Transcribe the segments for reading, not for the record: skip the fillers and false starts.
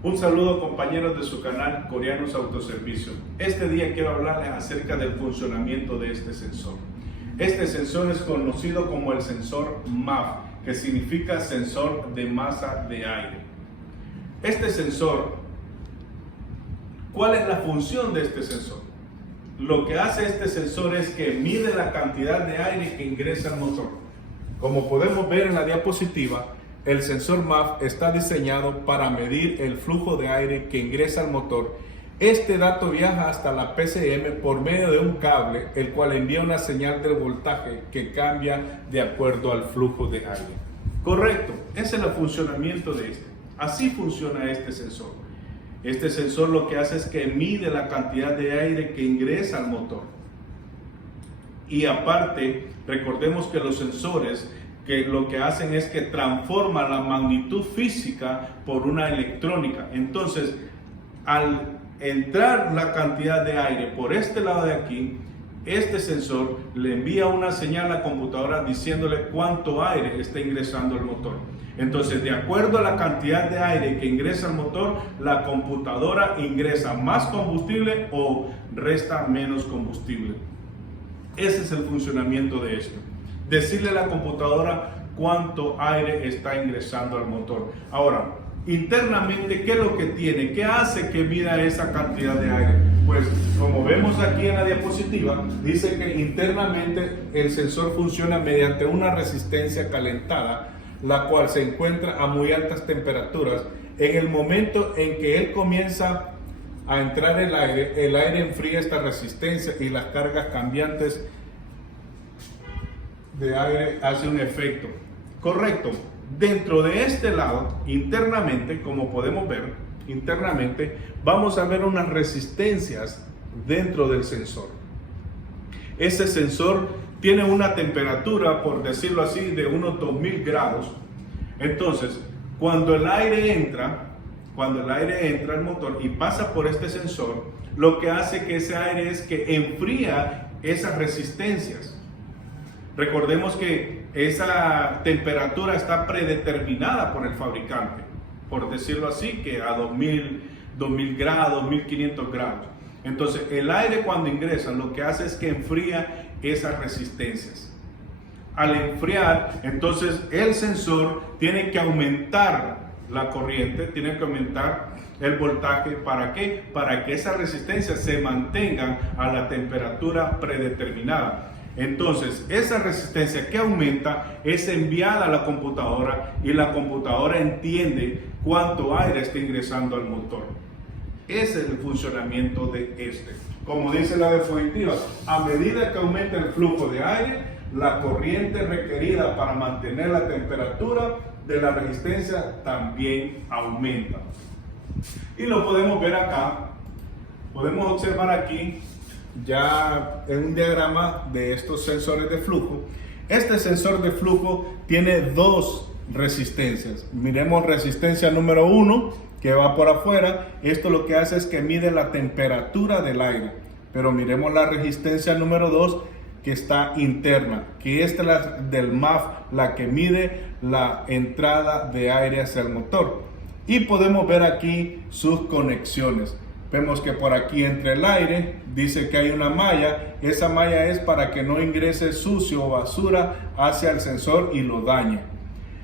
Un saludo compañeros de su canal Coreanos Autoservicio. Este día quiero hablarles acerca del funcionamiento de este sensor. Este sensor es conocido como el sensor MAF, que significa sensor de masa de aire. Este sensor, ¿cuál es la función de este sensor? Lo que hace este sensor es que mide la cantidad de aire que ingresa al motor. Como podemos ver en la diapositiva, el sensor MAF está diseñado para medir el flujo de aire que ingresa al motor. Este dato viaja hasta la PCM por medio de un cable, el cual envía una señal de voltaje que cambia de acuerdo al flujo de aire. Correcto, ese es el funcionamiento de este. Así funciona este sensor. Este sensor lo que hace es que mide la cantidad de aire que ingresa al motor. Y aparte, recordemos que los sensores que lo que hacen es que transforman la magnitud física por una electrónica. Entonces, al entrar la cantidad de aire por este lado de aquí, este sensor le envía una señal a la computadora diciéndole cuánto aire está ingresando al motor. Entonces, de acuerdo a la cantidad de aire que ingresa al motor, la computadora ingresa más combustible o resta menos combustible. Ese es el funcionamiento de esto. Decirle a la computadora cuánto aire está ingresando al motor. Ahora, internamente, ¿qué es lo que tiene? ¿Qué hace que mida esa cantidad de aire? Pues, como vemos aquí en la diapositiva, dice que internamente el sensor funciona mediante una resistencia calentada, la cual se encuentra a muy altas temperaturas. En el momento en que él comienza a entrar el aire enfría esta resistencia y las cargas cambiantes de aire hace un efecto. Correcto. Dentro de este lado, internamente, como podemos ver, internamente, vamos a ver unas resistencias dentro del sensor. Ese sensor tiene una temperatura, por decirlo así, de unos 2000 grados. Entonces, cuando el aire entra al motor y pasa por este sensor, lo que hace que ese aire es que enfría esas resistencias. Recordemos que esa temperatura está predeterminada por el fabricante, por decirlo así, que a 2000 grados, 1500 grados. Entonces, el aire cuando ingresa lo que hace es que enfría esas resistencias. Al enfriar, entonces el sensor tiene que aumentar la corriente, tiene que aumentar el voltaje. ¿Para qué? Para que esas resistencias se mantengan a la temperatura predeterminada. Entonces, esa resistencia que aumenta es enviada a la computadora y la computadora entiende cuánto aire está ingresando al motor. Ese es el funcionamiento de este. Como dice la diapositiva, a medida que aumenta el flujo de aire, la corriente requerida para mantener la temperatura de la resistencia también aumenta. Y lo podemos ver acá. Podemos observar aquí ya en un diagrama de estos sensores de flujo. Este sensor de flujo tiene dos resistencias. Miremos resistencia número 1 que va por afuera. Esto lo que hace es que mide la temperatura del aire. Pero miremos la resistencia número 2 que está interna, que esta es la del MAF, la que mide la entrada de aire hacia el motor. Y podemos ver aquí sus conexiones. Vemos que por aquí entra el aire, dice que hay una malla. Esa malla es para que no ingrese sucio o basura hacia el sensor y lo dañe.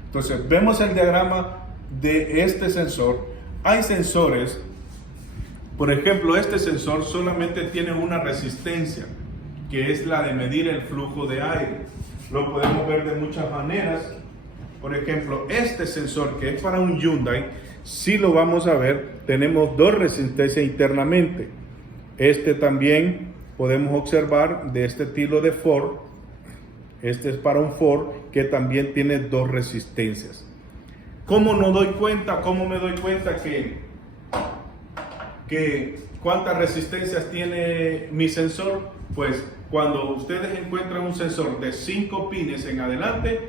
Entonces vemos el diagrama de este sensor. Hay sensores, por ejemplo, este sensor solamente tiene una resistencia, que es la de medir el flujo de aire. Lo podemos ver de muchas maneras. Por ejemplo, este sensor que es para un Hyundai, si lo vamos a ver, tenemos dos resistencias internamente. Este también podemos observar de este estilo de Ford. Este es para un Ford que también tiene dos resistencias. ¿Cómo me doy cuenta que cuántas resistencias tiene mi sensor? Pues cuando ustedes encuentran un sensor de 5 pines en adelante,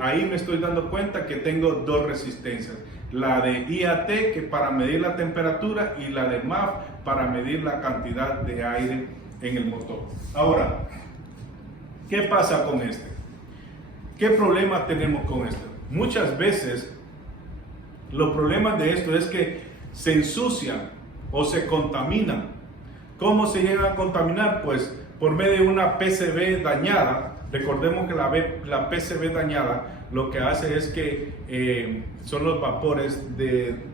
ahí me estoy dando cuenta que tengo dos resistencias. La de IAT, que para medir la temperatura, y la de MAF para medir la cantidad de aire en el motor. Ahora, ¿qué pasa con este? ¿Qué problema tenemos con esto? Muchas veces Los problemas de esto es que se ensucian o se contaminan. ¿Cómo se llegan a contaminar? Pues por medio de una PCB dañada. Recordemos que la PCB dañada lo que hace es que son los vapores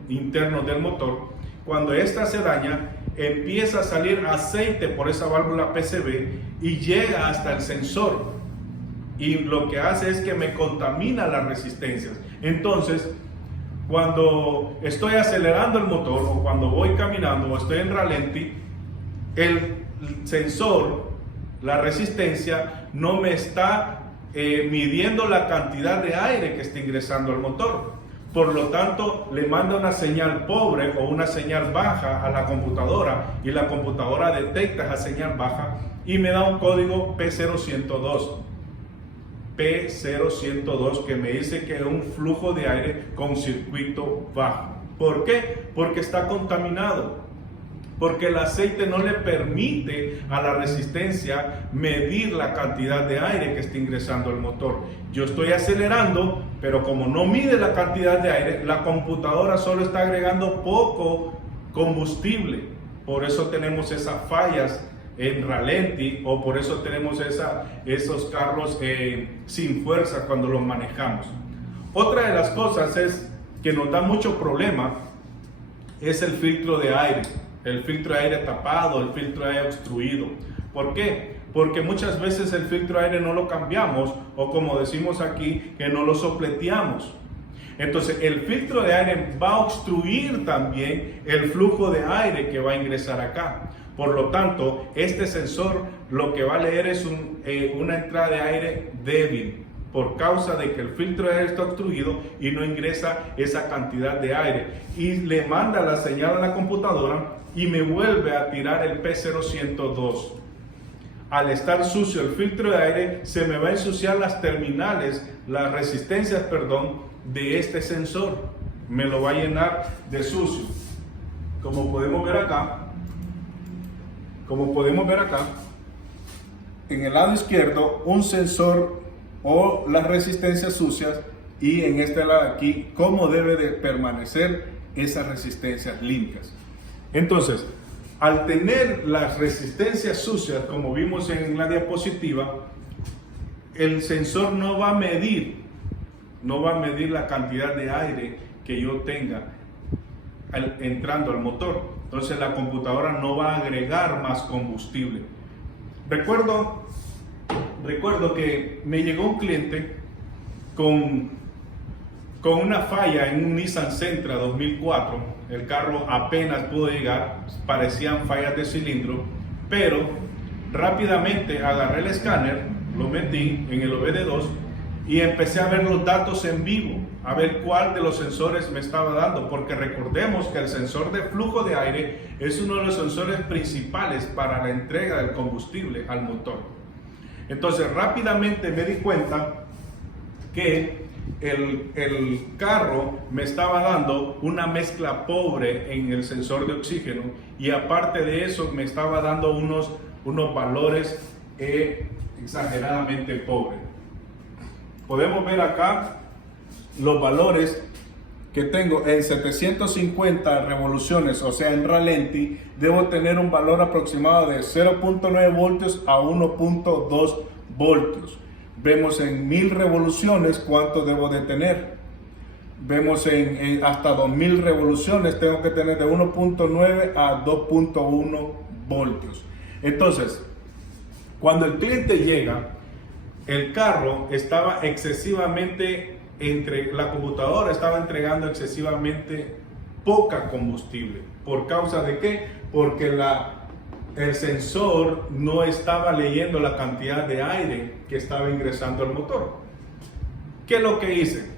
internos del motor. Cuando esta se daña, empieza a salir aceite por esa válvula PCB y llega hasta el sensor. Y lo que hace es que me contamina las resistencias. Entonces, cuando estoy acelerando el motor o cuando voy caminando o estoy en ralenti, el sensor, la resistencia, no me está midiendo la cantidad de aire que está ingresando al motor. Por lo tanto, le manda una señal pobre o una señal baja a la computadora y la computadora detecta esa señal baja y me da un código P0102. P0102 que me dice que es un flujo de aire con circuito bajo. ¿Por qué? Porque está contaminado. Porque el aceite no le permite a la resistencia medir la cantidad de aire que está ingresando al motor. Yo estoy acelerando, pero como no mide la cantidad de aire, la computadora solo está agregando poco combustible. Por eso tenemos esas fallas en ralenti o por eso tenemos esos carros sin fuerza cuando los manejamos. Otra de las cosas es que nos da mucho problema es el filtro de aire. El filtro de aire tapado, el filtro de aire obstruido. ¿Por qué? Porque muchas veces el filtro de aire no lo cambiamos o como decimos aquí, que no lo sopleteamos. Entonces el filtro de aire va a obstruir también el flujo de aire que va a ingresar acá. Por lo tanto, este sensor lo que va a leer es una entrada de aire débil por causa de que el filtro de aire está obstruido y no ingresa esa cantidad de aire. Y le manda la señal a la computadora y me vuelve a tirar el P0102. Al estar sucio el filtro de aire, se me va a ensuciar las terminales, las resistencias, de este sensor. Me lo va a llenar de sucio. Como podemos ver acá, en el lado izquierdo, un sensor o las resistencias sucias y en este lado aquí, cómo debe de permanecer esas resistencias limpias. Entonces, al tener las resistencias sucias, como vimos en la diapositiva, el sensor no va a medir la cantidad de aire que yo tenga entrando al motor. Entonces la computadora no va a agregar más combustible. Recuerdo que me llegó un cliente con una falla en un Nissan Sentra 2004. El carro apenas pudo llegar, parecían fallas de cilindro, pero rápidamente agarré el escáner, lo metí en el OBD2 y empecé a ver los datos en vivo, a ver cuál de los sensores me estaba dando, porque recordemos que el sensor de flujo de aire es uno de los sensores principales para la entrega del combustible al motor. Entonces rápidamente me di cuenta que el carro me estaba dando una mezcla pobre en el sensor de oxígeno y aparte de eso me estaba dando unos valores exageradamente pobres. Podemos ver acá los valores que tengo en 750 revoluciones, o sea en ralenti, debo tener un valor aproximado de 0.9 voltios a 1.2 voltios. Vemos en 1000 revoluciones cuánto debo de tener. Vemos en hasta 2000 revoluciones tengo que tener de 1.9 a 2.1 voltios. Entonces, cuando el cliente llega, el carro estaba excesivamente la computadora estaba entregando excesivamente poca combustible. ¿Por causa de qué? Porque el sensor no estaba leyendo la cantidad de aire que estaba ingresando al motor. ¿Qué es lo que hice?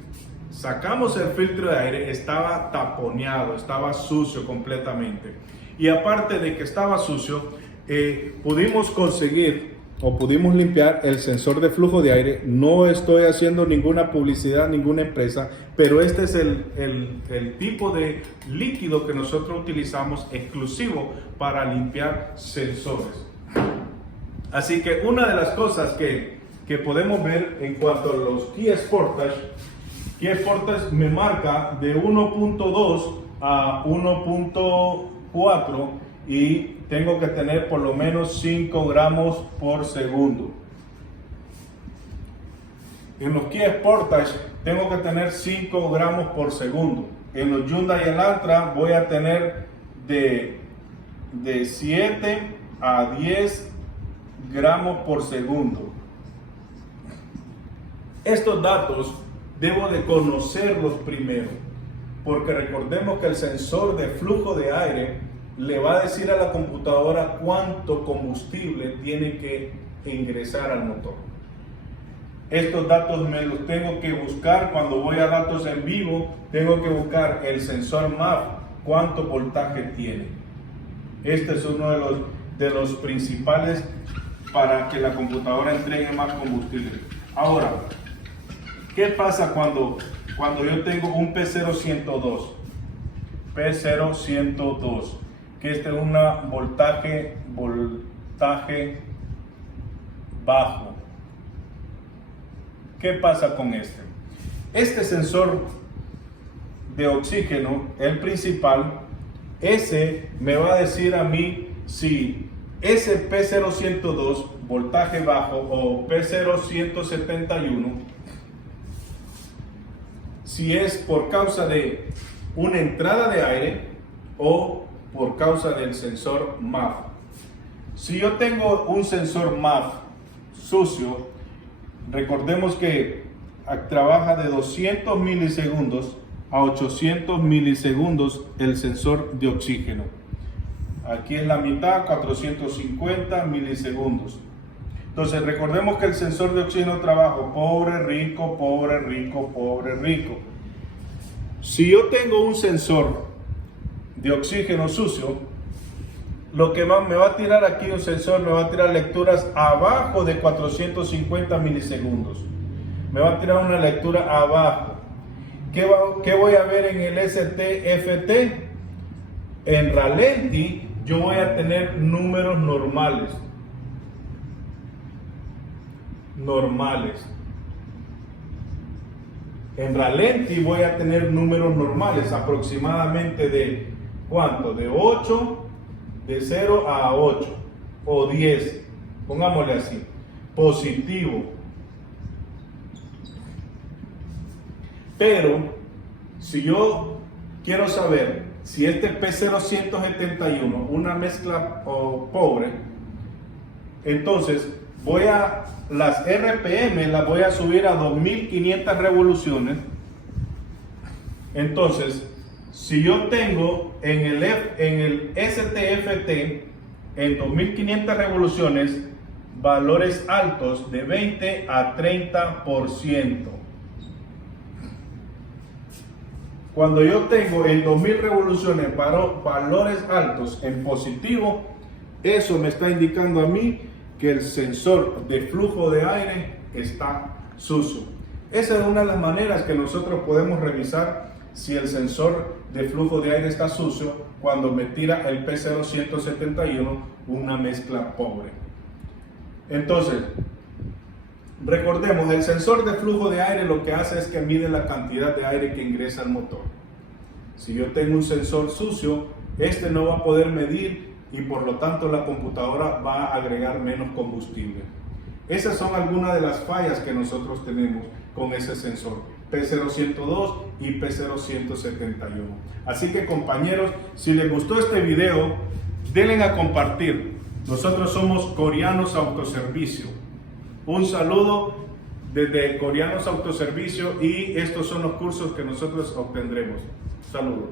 Sacamos el filtro de aire, estaba taponeado, estaba sucio completamente. Y aparte de que estaba sucio, pudimos conseguir o pudimos limpiar el sensor de flujo de aire. No estoy haciendo ninguna publicidad, ninguna empresa, pero este es el tipo de líquido que nosotros utilizamos exclusivo para limpiar sensores. Así que una de las cosas que podemos ver en cuanto a los Kia Sportage Kia Sportage me marca de 1.2 a 1.4 y tengo que tener por lo menos 5 gramos por segundo. En los Kia Sportage tengo que tener 5 gramos por segundo. En los Hyundai Elantra voy a tener de 7 a 10 gramos por segundo. Estos datos debo de conocerlos primero, porque recordemos que el sensor de flujo de aire le va a decir a la computadora cuánto combustible tiene que ingresar al motor. Estos datos me los tengo que buscar cuando voy a datos en vivo. Tengo que buscar el sensor MAF, cuánto voltaje tiene. Este es uno de los principales para que la computadora entregue más combustible. Ahora, ¿qué pasa cuando yo tengo un P0102? P0102, que este es un voltaje bajo. ¿Qué pasa con este? Este sensor de oxígeno, el principal, ese me va a decir a mí si ese P0102, voltaje bajo, o P0171, si es por causa de una entrada de aire o por causa del sensor MAF. Si yo tengo un sensor MAF sucio, recordemos que trabaja de 200 milisegundos a 800 milisegundos el sensor de oxígeno. Aquí es la mitad, 450 milisegundos. Entonces recordemos que el sensor de oxígeno trabaja pobre, rico, pobre, rico, pobre, rico. Si yo tengo un sensor de oxígeno sucio, lo que me va a tirar aquí un sensor, me va a tirar lecturas abajo de 450 milisegundos. Me va a tirar una lectura abajo. ¿Qué voy a ver en el STFT? En ralenti yo voy a tener números normales. En ralenti voy a tener números normales, aproximadamente de ¿cuánto? De 8, de 0 a 8 o 10, pongámosle así, positivo. Pero si yo quiero saber si este P0171, una mezcla pobre, entonces voy a las RPM las voy a subir a 2500 revoluciones. Entonces, si yo tengo en el STFT en 2500 revoluciones valores altos de 20 a 30%. Cuando yo tengo en 2000 revoluciones valores altos en positivo, eso me está indicando a mí que el sensor de flujo de aire está sucio. Esa es una de las maneras que nosotros podemos revisar si el sensor de flujo de aire está sucio, cuando me tira el P0171, una mezcla pobre. Entonces, recordemos, el sensor de flujo de aire lo que hace es que mide la cantidad de aire que ingresa al motor. Si yo tengo un sensor sucio, este no va a poder medir y por lo tanto la computadora va a agregar menos combustible. Esas son algunas de las fallas que nosotros tenemos con ese sensor P0102 y P0171. Así que, compañeros, si les gustó este video, denle a compartir. Nosotros somos Coreanos Autoservicio. Un saludo desde Coreanos Autoservicio y estos son los cursos que nosotros obtendremos. Saludos.